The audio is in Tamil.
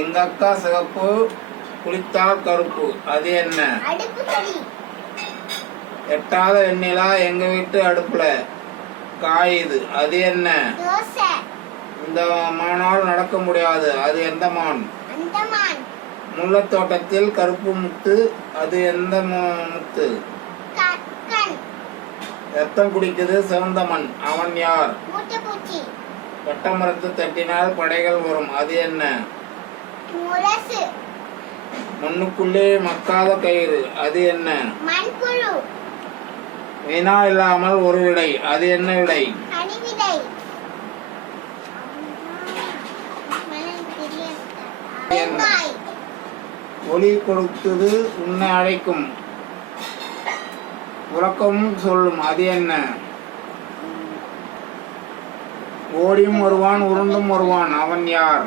எங்க அக்கா சிவப்பு, குளித்தால் கருப்பு. அது என்ன? எட்டாத வெண்ணிலா எங்க வீட்டு அடுப்புல காயுது. அது என்ன? இந்த மானால் நடக்க முடியாது. அது எந்த மான்? முள்ளத்தோட்டத்தில் கருப்பு முத்து. அது எந்த முத்து? ரத்தம் குடிக்குது சிவந்த மண். அவன் யார்? வட்டமரத்து தட்டினால் படைகள் வரும். அது என்ன? மண்ணுக்குள்ளே மக்காத கயிறு. அது என்ன? வினா இல்லாமல் ஒரு விடை. அது என்ன விடை? ஒளி கொடுத்தது உன்னை அழைக்கும், உறக்கமும் சொல்லும். அது என்ன? ஓடியும் வருவான், உருண்டும் வருவான். அவன் யார்?